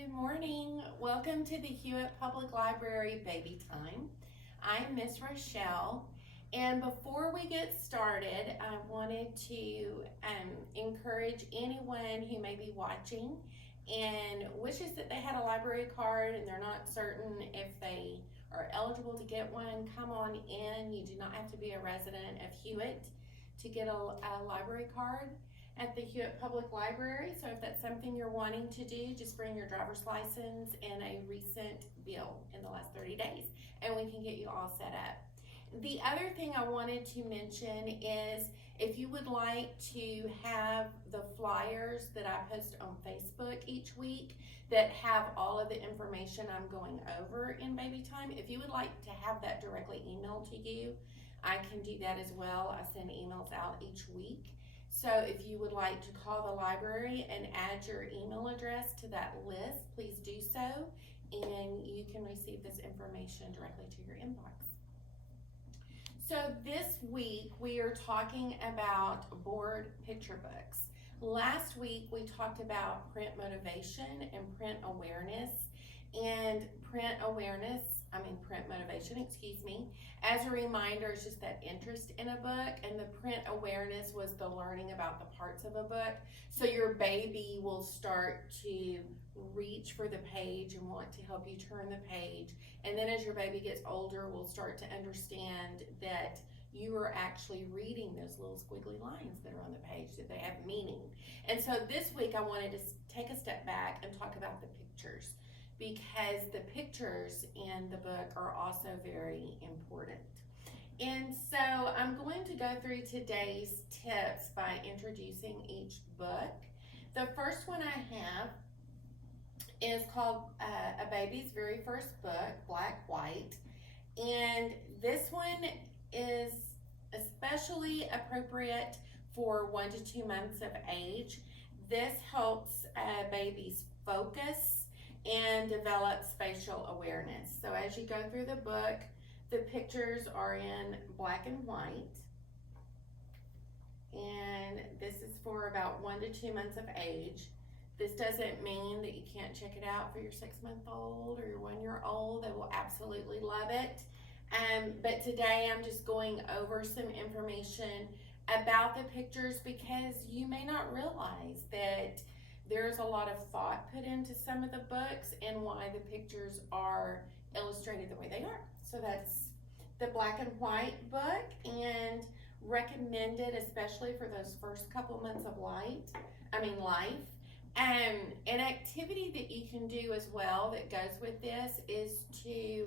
Good morning. Welcome to the Hewitt Public Library Baby Time. I'm Miss Rochelle, and before we get started, I wanted to encourage anyone who may be watching and wishes that they had a library card and they're not certain if they are eligible to get one. Come on in. You do not have to be a resident of Hewitt to get a library card at the Hewitt Public Library. So if that's something you're wanting to do, just bring your driver's license and a recent bill in the last 30 days, and we can get you all set up. The other thing I wanted to mention is if you would like to have the flyers that I post on Facebook each week that have all of the information I'm going over in Baby Time, if you would like to have that directly emailed to you, I can do that as well. I send emails out each week. So if you would like to call the library and add your email address to that list, please do so, and you can receive this information directly to your inbox. So this week we are talking about board picture books. Last week we talked about print motivation and print awareness, and print motivation, as a reminder, it's just that interest in a book, and the print awareness was the learning about the parts of a book. So your baby will start to reach for the page and want to help you turn the page. And then as your baby gets older, we'll start to understand that you are actually reading those little squiggly lines that are on the page, that they have meaning. And so this week I wanted to take a step back and talk about the pictures, because the pictures in the book are also very important. And so I'm going to go through today's tips by introducing each book. The first one I have is called A Baby's Very First Book, Black, White. And this one is especially appropriate for 1 to 2 months of age. This helps babies focus and develop spatial awareness. So as you go through the book, the pictures are in black and white. And this is for about 1 to 2 months of age. This doesn't mean that you can't check it out for your 6-month-old or your 1-year-old. They will absolutely love it. But today I'm just going over some information about the pictures, because you may not realize that there's a lot of thought put into some of the books and why the pictures are illustrated the way they are. So that's the black and white book, and recommended especially for those first couple months of life. An activity that you can do as well that goes with this is to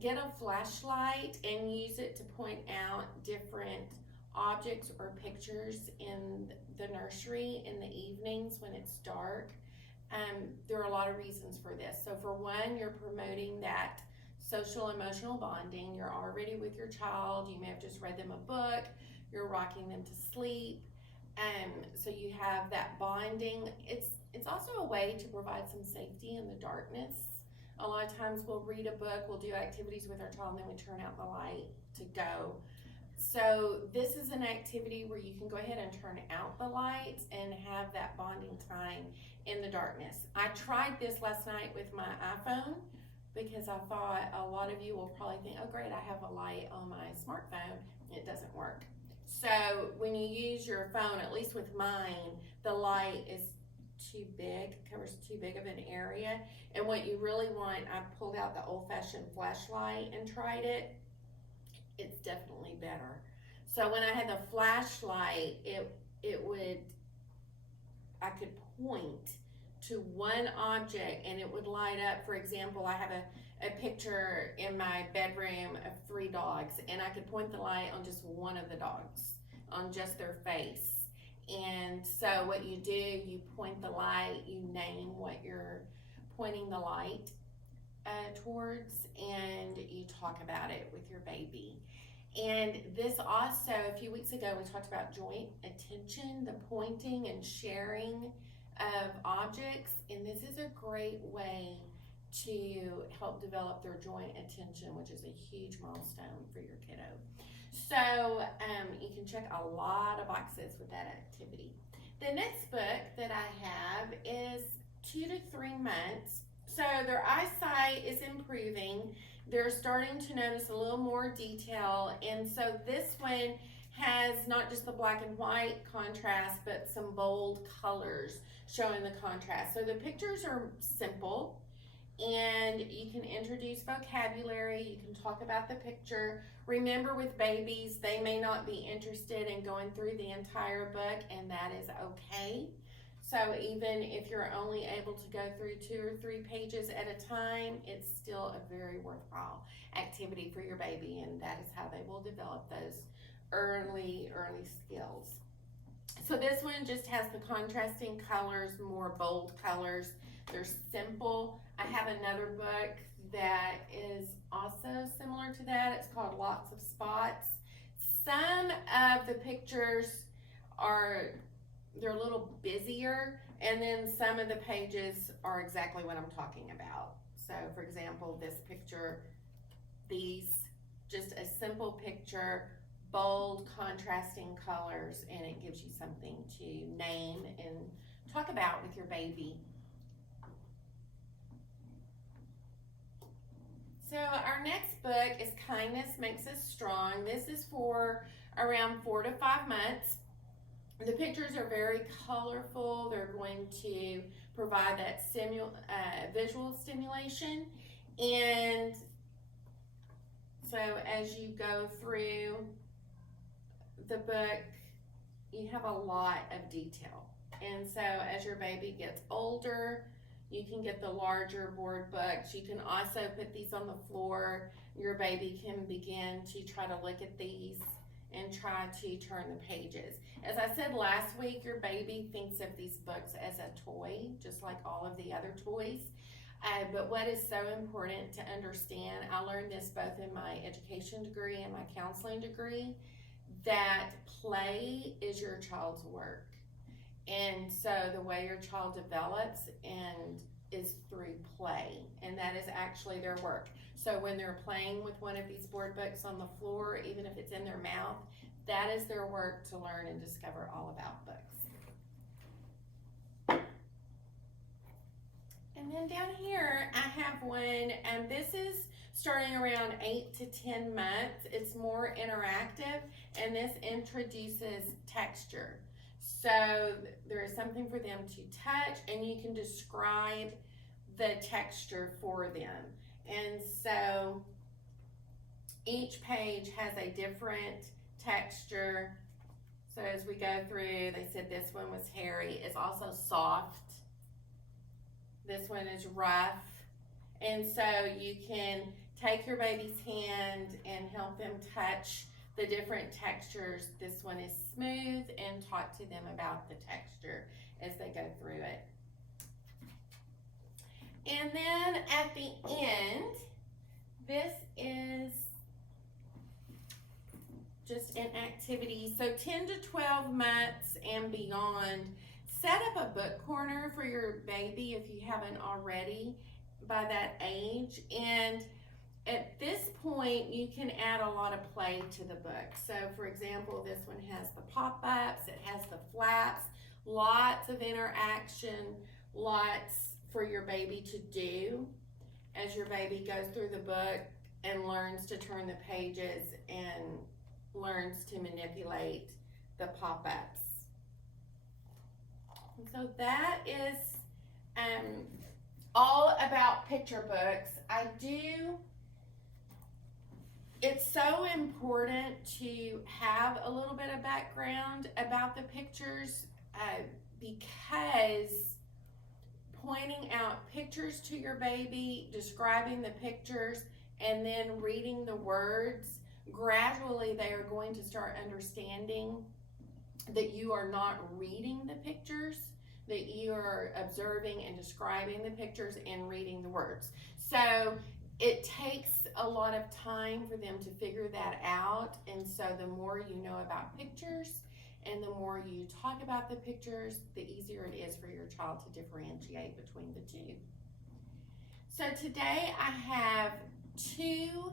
get a flashlight and use it to point out different objects or pictures in the nursery in the evenings when it's dark. There are a lot of reasons for this. So for one, you're promoting that social emotional bonding. You're already with your child. You may have just read them a book. You're rocking them to sleep. So you have that bonding. It's also a way to provide some safety in the darkness. A lot of times we'll read a book, we'll do activities with our child, and then we turn out the light to go. So this is an activity where you can go ahead and turn out the lights and have that bonding time in the darkness. I tried this last night with my iPhone, because I thought a lot of you will probably think, oh great, I have a light on my smartphone. It doesn't work. So when you use your phone, at least with mine, the light is too big, covers too big of an area. And what you really want, I pulled out the old-fashioned flashlight and tried it. It's definitely better. So when I had the flashlight, I could point to one object and it would light up. For example, I have a picture in my bedroom of 3 dogs, and I could point the light on just one of the dogs, on just their face. And so what you do, you point the light, you name what you're pointing the light towards, and you talk about it with your baby. And this also, a few weeks ago, we talked about joint attention, the pointing and sharing of objects, and this is a great way to help develop their joint attention, which is a huge milestone for your kiddo. So you can check a lot of boxes with that activity. The next book that I have is 2 to 3 months. So their eyesight is improving. They're starting to notice a little more detail. And so this one has not just the black and white contrast, but some bold colors showing the contrast. So the pictures are simple, and you can introduce vocabulary. You can talk about the picture. Remember, with babies, they may not be interested in going through the entire book, and that is okay. So even if you're only able to go through 2 or 3 pages at a time, it's still a very worthwhile activity for your baby, and that is how they will develop those early skills. So this one just has the contrasting colors, more bold colors. They're simple. I have another book that is also similar to that. It's called Lots of Spots. Some of the pictures they're a little busier, and then some of the pages are exactly what I'm talking about. So for example, this picture, just a simple picture, bold contrasting colors, and it gives you something to name and talk about with your baby. So our next book is Kindness Makes Us Strong. This is for around 4 to 5 months. The pictures are very colorful. They're going to provide that visual stimulation. And so as you go through the book, you have a lot of detail. And so as your baby gets older, you can get the larger board books. You can also put these on the floor. Your baby can begin to try to look at these and try to turn the pages. As I said last week, your baby thinks of these books as a toy, just like all of the other toys. But what is so important to understand, I learned this both in my education degree and my counseling degree, that play is your child's work. And so the way your child develops is through play, and that is actually their work. So when they're playing with one of these board books on the floor, even if it's in their mouth, that is their work to learn and discover all about books. And then down here, I have one, and this is starting around 8 to 10 months. It's more interactive, and this introduces texture. So there is something for them to touch, and you can describe the texture for them. And so each page has a different texture. So as we go through, they said this one was hairy. It's also soft. This one is rough. And so you can take your baby's hand and help them touch the different textures. This one is smooth, and talk to them about the texture as they go through it. And then at the end, this is just an activity. So 10 to 12 months and beyond, set up a book corner for your baby if you haven't already by that age. And at this point, you can add a lot of play to the book. So for example, this one has the pop-ups, it has the flaps, lots of interaction, lots for your baby to do as your baby goes through the book and learns to turn the pages and learns to manipulate the pop-ups. And so that is all about picture books. It's so important to have a little bit of background about the pictures because pointing out pictures to your baby, describing the pictures, and then reading the words, gradually they are going to start understanding that you are not reading the pictures, that you are observing and describing the pictures and reading the words. So it takes a lot of time for them to figure that out, and so the more you know about pictures and the more you talk about the pictures, the easier it is for your child to differentiate between the two. So today I have 2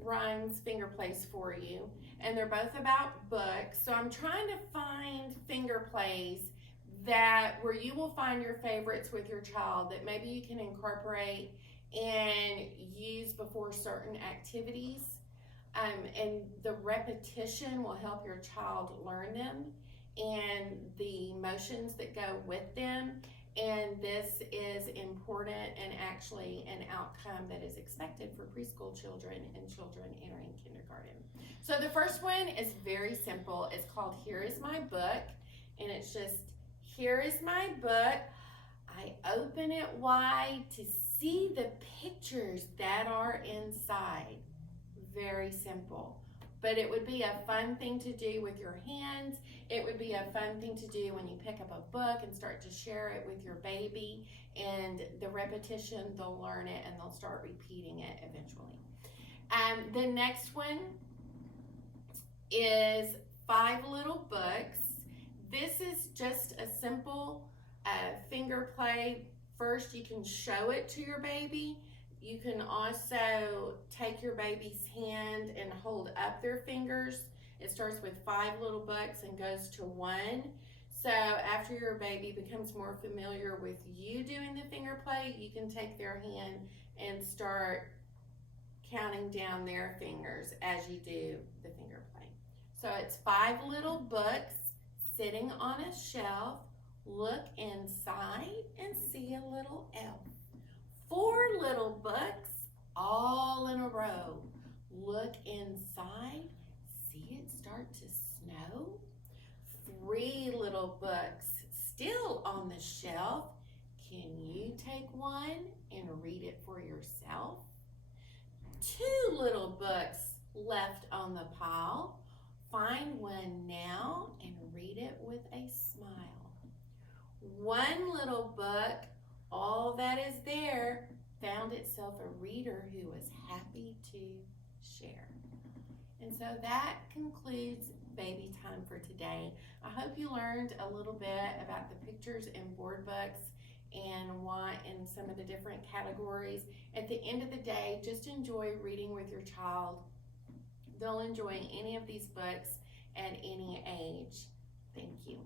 rhymes, finger plays for you, and they're both about books. So I'm trying to find finger plays that where you will find your favorites with your child that maybe you can incorporate and use before certain activities. And the repetition will help your child learn them and the motions that go with them. And this is important and actually an outcome that is expected for preschool children and children entering kindergarten. So the first one is very simple. It's called Here Is My Book. And it's just, here is my book. I open it wide to see the pictures that are inside. Very simple. But it would be a fun thing to do with your hands. It would be a fun thing to do when you pick up a book and start to share it with your baby. And the repetition, they'll learn it and they'll start repeating it eventually. The next one is 5 Little Books. This is just a simple finger play. First, you can show it to your baby. You can also take your baby's hand and hold up their fingers. It starts with 5 little books and goes to 1. So after your baby becomes more familiar with you doing the finger play, you can take their hand and start counting down their fingers as you do the finger play. So it's 5 little books sitting on a shelf. Look inside and see a little elf. 4 little books all in a row. Look inside, see it start to snow. 3 little books still on the shelf. Can you take one and read it for yourself? 2 little books left on the pile. Find one now and read it with a smile. 1 little book, all that is there, found itself a reader who was happy to share. And so that concludes baby time for today. I hope you learned a little bit about the pictures and board books and what in some of the different categories. At the end of the day, just enjoy reading with your child. They'll enjoy any of these books at any age. Thank you.